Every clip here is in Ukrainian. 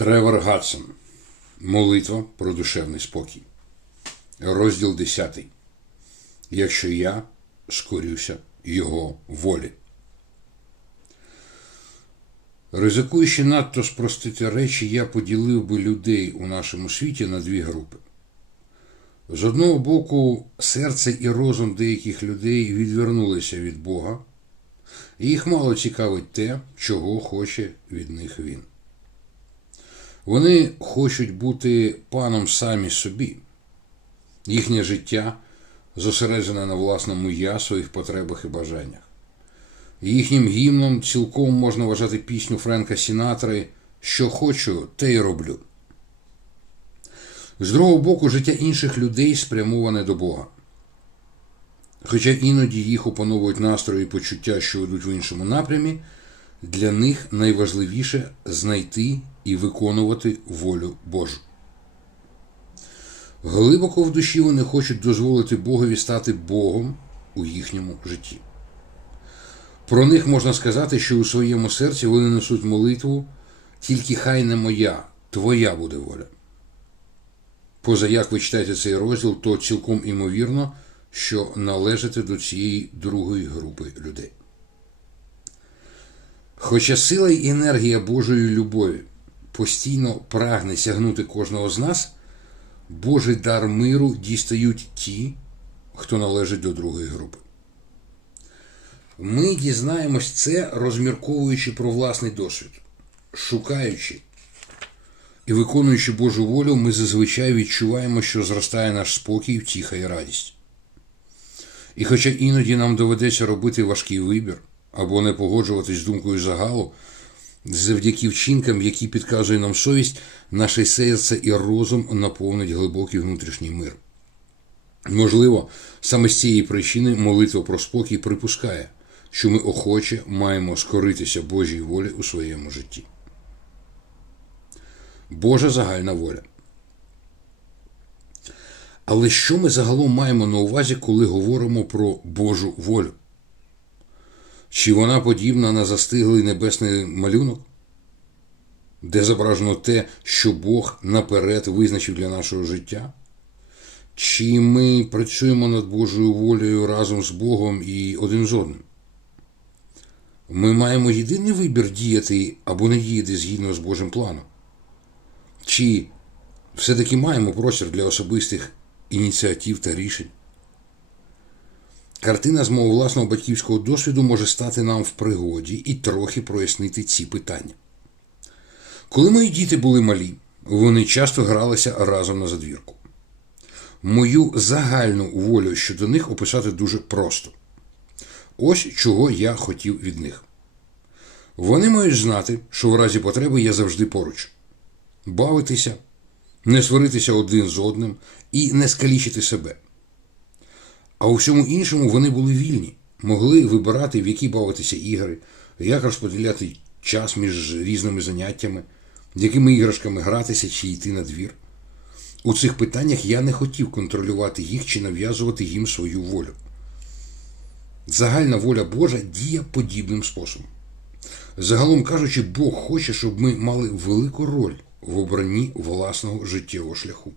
Тревор Гадсон. Молитва про душевний спокій. Розділ 10. Якщо я скорюся Його волі. Ризикуючи надто спростити речі, я поділив би людей у нашому світі на дві групи. З одного боку, серце і розум деяких людей відвернулися від Бога, і їх мало цікавить те, чого хоче від них він. Вони хочуть бути паном самі собі. Їхнє життя зосереджене на власному я, своїх потребах і бажаннях. Їхнім гімном цілком можна вважати пісню Френка Сінатри Що хочу, те й роблю. З другого боку, життя інших людей спрямоване до Бога. Хоча іноді їх опановують настрої і почуття, що ведуть в іншому напрямі, для них найважливіше знайти і виконувати волю Божу. Глибоко в душі вони хочуть дозволити Богові стати Богом у їхньому житті. Про них можна сказати, що у своєму серці вони несуть молитву, тільки хай не моя, твоя буде воля. Поза як ви читаєте цей розділ, то цілком імовірно, що належите до цієї другої групи людей. Хоча сила і енергія Божої любові постійно прагне сягнути кожного з нас, Божий дар миру дістають ті, хто належить до другої групи. Ми дізнаємось це, розмірковуючи про власний досвід, шукаючи і виконуючи Божу волю, ми зазвичай відчуваємо, що зростає наш спокій, втіха і радість. І хоча іноді нам доведеться робити важкий вибір або не погоджуватись з думкою загалу, завдяки вчинкам, які підказує нам совість, наше серце і розум наповнить глибокий внутрішній мир. Можливо, саме з цієї причини молитва про спокій припускає, що ми охоче маємо скоритися Божій волі у своєму житті. Божа загальна воля. Але що ми загалом маємо на увазі, коли говоримо про Божу волю? Чи вона подібна на застиглий небесний малюнок, де зображено те, що Бог наперед визначив для нашого життя? Чи ми працюємо над Божою волею разом з Богом і один з одним? Ми маємо єдиний вибір діяти або не діяти згідно з Божим планом? Чи все-таки маємо простір для особистих ініціатив та рішень? Картина з мого власного батьківського досвіду може стати нам в пригоді і трохи прояснити ці питання. Коли мої діти були малі, вони часто гралися разом на задвірку. Мою загальну волю щодо них описати дуже просто. Ось чого я хотів від них. Вони мають знати, що в разі потреби я завжди поруч. Бавитися, не сваритися один з одним і не скалічити себе. А у всьому іншому вони були вільні, могли вибирати, в які бавитися ігри, як розподіляти час між різними заняттями, якими іграшками гратися чи йти на двір. У цих питаннях я не хотів контролювати їх чи нав'язувати їм свою волю. Загальна воля Божа діє подібним способом. Загалом кажучи, Бог хоче, щоб ми мали велику роль в обранні власного життєвого шляху.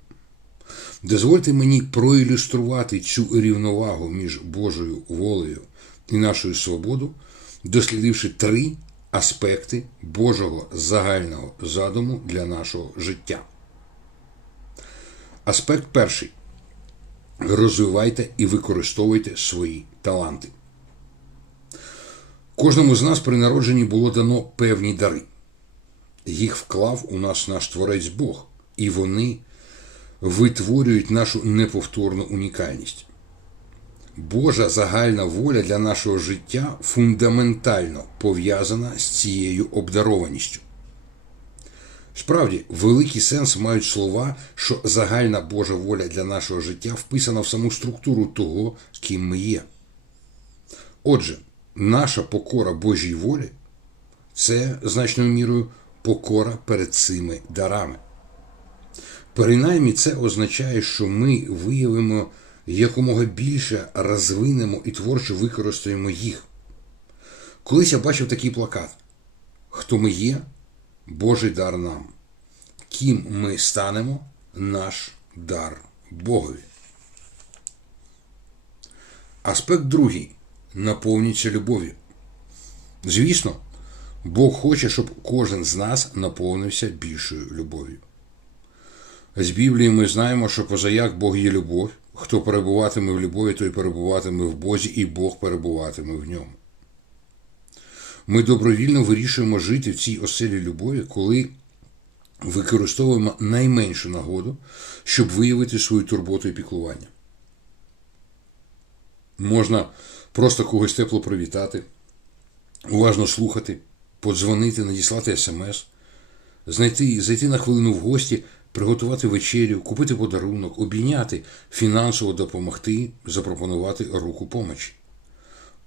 Дозвольте мені проілюструвати цю рівновагу між Божою волею і нашою свободою, дослідивши три аспекти Божого загального задуму для нашого життя. Аспект перший. Розвивайте і використовуйте свої таланти. Кожному з нас при народженні було дано певні дари. Їх вклав у нас наш творець Бог, і вони витворюють нашу неповторну унікальність. Божа загальна воля для нашого життя фундаментально пов'язана з цією обдарованістю. Справді, великий сенс мають слова, що загальна Божа воля для нашого життя вписана в саму структуру того, ким ми є. Отже, наша покора Божій волі це значною мірою покора перед цими дарами. Принаймні, це означає, що ми виявимо якомога більше розвинемо і творчо використаємо їх. Колись я бачив такий плакат: Хто ми є, Божий дар нам. ким ми станемо, наш дар Богові. Аспект другий наповнюється любов'ю. Звісно, Бог хоче, щоб кожен з нас наповнився більшою любов'ю. З Біблії ми знаємо, що позаяк Бог є любов, хто перебуватиме в любові, той перебуватиме в Бозі, і Бог перебуватиме в ньому. Ми добровільно вирішуємо жити в цій оселі любові, коли використовуємо найменшу нагоду, щоб виявити свою турботу і піклування. Можна просто когось тепло привітати, уважно слухати, подзвонити, надіслати смс, знайти, зайти на хвилину в гості, приготувати вечерю, купити подарунок, обійняти, фінансово допомогти, запропонувати руку помочі.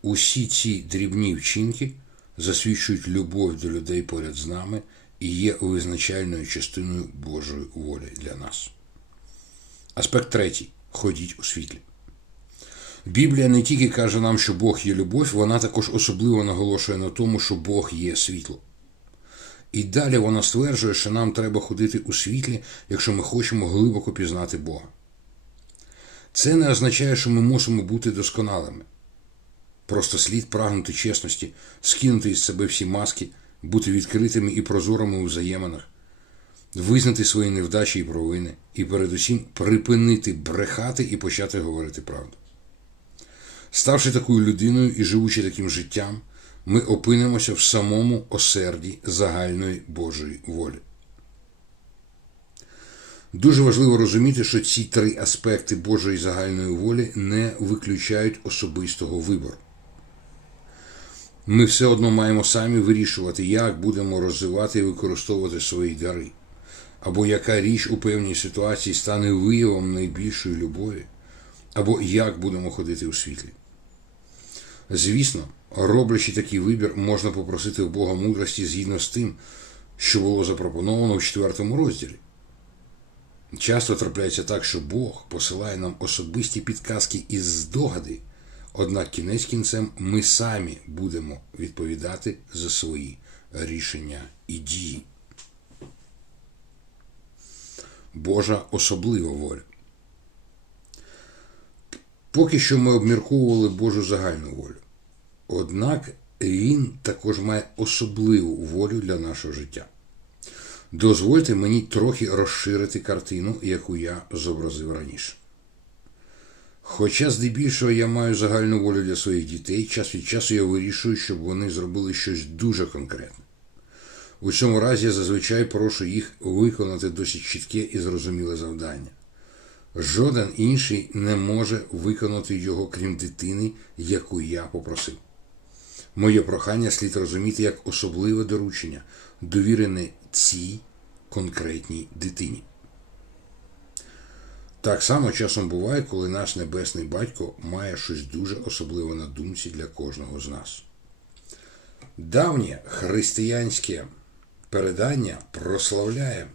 Усі ці дрібні вчинки засвідчують любов до людей поряд з нами і є визначальною частиною Божої волі для нас. Аспект третій. Ходіть у світлі. Біблія не тільки каже нам, що Бог є любов, вона також особливо наголошує на тому, що Бог є світло. І далі вона стверджує, що нам треба ходити у світлі, якщо ми хочемо глибоко пізнати Бога. Це не означає, що ми мусимо бути досконалими. Просто слід прагнути чесності, скинути із себе всі маски, бути відкритими і прозорими у взаєминах, визнати свої невдачі і провини, і передусім припинити брехати і почати говорити правду. Ставши такою людиною і живучи таким життям, ми опинимося в самому осерді загальної Божої волі. Дуже важливо розуміти, що ці три аспекти Божої загальної волі не виключають особистого вибору. Ми все одно маємо самі вирішувати, як будемо розвивати і використовувати свої дари, або яка річ у певній ситуації стане виявом найбільшої любові, або як будемо ходити у світлі. Звісно, роблячи такий вибір, можна попросити в Бога мудрості згідно з тим, що було запропоновано в четвертому розділі. Часто трапляється так, що Бог посилає нам особисті підказки із здогади, однак кінець кінцем ми самі будемо відповідати за свої рішення і дії. Божа особлива воля. Поки що ми обмірковували Божу загальну волю. Однак він також має особливу волю для нашого життя. Дозвольте мені трохи розширити картину, яку я зобразив раніше. Хоча здебільшого я маю загальну волю для своїх дітей, час від часу я вирішую, щоб вони зробили щось дуже конкретне. У цьому разі я зазвичай прошу їх виконати досить чітке і зрозуміле завдання. Жоден інший не може виконати його, крім дитини, яку я попросив. Моє прохання слід розуміти як особливе доручення, довірене цій конкретній дитині. Так само часом буває, коли наш небесний батько має щось дуже особливе на думці для кожного з нас. Давнє християнське передання прославляє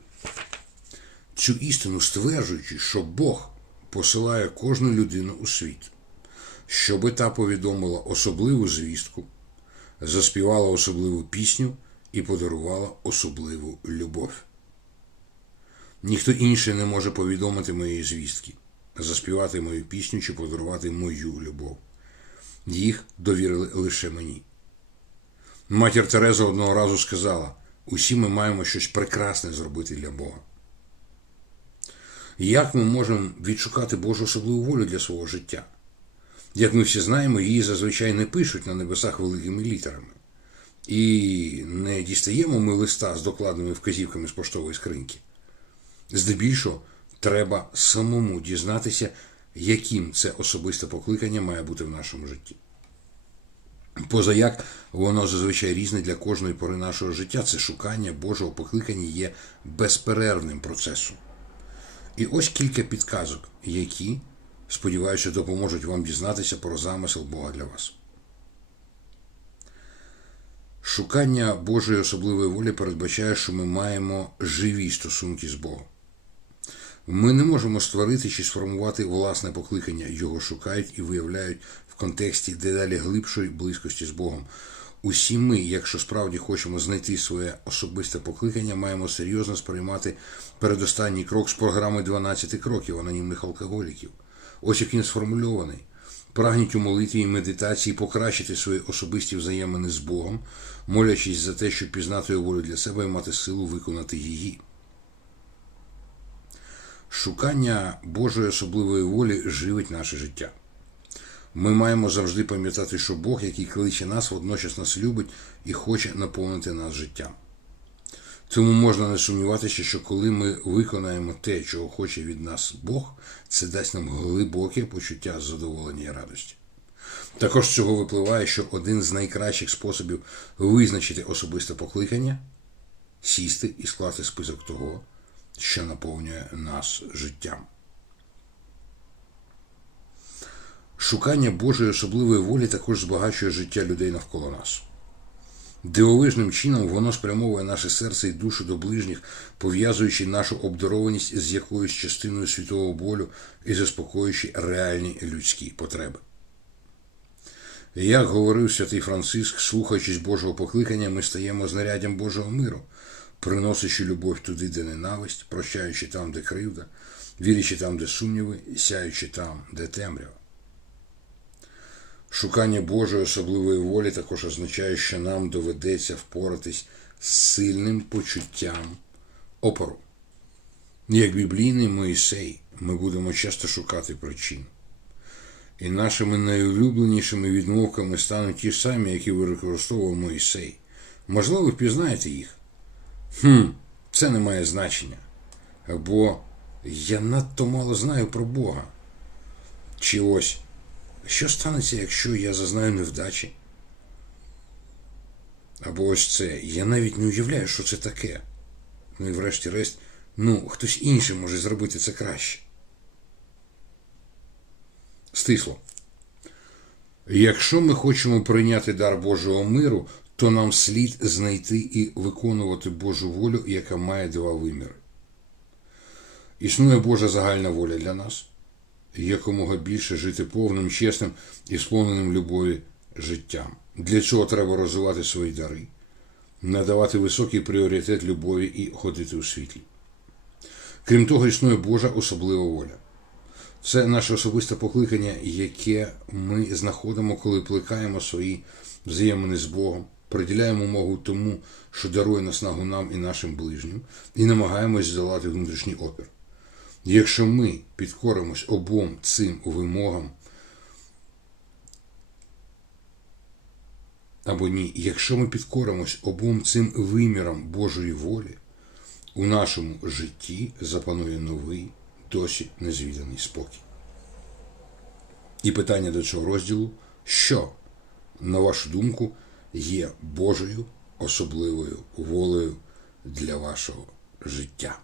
цю істину, стверджуючи, що Бог посилає кожну людину у світ, щоби та повідомила особливу звістку, заспівала особливу пісню і подарувала особливу любов. Ніхто інший не може повідомити моєї звістки, заспівати мою пісню чи подарувати мою любов. Їх довірили лише мені. Матір Тереза одного разу сказала: усі ми маємо щось прекрасне зробити для Бога. Як ми можемо відшукати Божу особливу волю для свого життя? Як ми всі знаємо, її зазвичай не пишуть на небесах великими літерами. І не дістаємо ми листа з докладними вказівками з поштової скриньки. Здебільшого, треба самому дізнатися, яким це особисте покликання має бути в нашому житті. Позаяк воно зазвичай різне для кожної пори нашого життя. Це шукання Божого покликання є безперервним процесом. І ось кілька підказок, які, сподіваюся, допоможуть вам дізнатися про замисел Бога для вас. Шукання Божої особливої волі передбачає, що ми маємо живі стосунки з Богом. Ми не можемо створити чи сформувати власне покликання, його шукають і виявляють в контексті дедалі глибшої близькості з Богом. Усі ми, якщо справді хочемо знайти своє особисте покликання, маємо серйозно сприймати передостанній крок з програми 12 кроків анонімних алкоголіків. Ось як він сформульований. Прагніть у молитві і медитації покращити свої особисті взаємини з Богом, молячись за те, щоб пізнати його волю для себе і мати силу виконати її. Шукання Божої особливої волі живить наше життя. Ми маємо завжди пам'ятати, що Бог, який кличе нас, водночас нас любить і хоче наповнити нас життям. Тому можна не сумніватися, що коли ми виконаємо те, чого хоче від нас Бог, це дасть нам глибоке почуття задоволення і радості. Також з цього випливає, що один з найкращих способів визначити особисте покликання сісти і скласти список того, що наповнює нас життям. Шукання Божої особливої волі також збагачує життя людей навколо нас. Дивовижним чином воно спрямовує наше серце і душу до ближніх, пов'язуючи нашу обдарованість з якоюсь частиною світового болю і заспокоюючи реальні людські потреби. Як говорив святий Франциск, слухаючись Божого покликання, ми стаємо знаряддям Божого миру, приносячи любов туди, де ненависть, прощаючи там, де кривда, вірячи там, де сумніви, сяючи там, де темрява. Шукання Божої особливої волі також означає, що нам доведеться впоратись з сильним почуттям опору. Як біблійний Моїсей, ми будемо часто шукати причин. І нашими найулюбленішими відмовками стануть ті самі, які використовував Моїсей. Можливо, ви впізнаєте їх. Хм, це не має значення. Або я надто мало знаю про Бога. Чи ось що станеться, якщо я зазнаю невдачі? Або ось це. Я навіть не уявляю, що це таке. Ну і врешті-решт, ну, хтось інший може зробити це краще. Стисло. Якщо ми хочемо прийняти дар Божого миру, то нам слід знайти і виконувати Божу волю, яка має два виміри. Існує Божа загальна воля для нас якомога більше жити повним, чесним і сповненим любові життям. Для цього треба розвивати свої дари, надавати високий пріоритет любові і ходити у світлі. Крім того, існує Божа особлива воля. Це наше особисте покликання, яке ми знаходимо, коли плекаємо свої взаємини з Богом, приділяємо умову тому, що дарує наснагу нам і нашим ближнім, і намагаємось здолати внутрішній опір. Якщо ми підкоримось обом цим вимогам, або ні, якщо ми підкоримось обом цим вимірам Божої волі, у нашому житті запанує новий, досі незвіданий спокій. І питання до цього розділу: що, на вашу думку, є Божою особливою волею для вашого життя?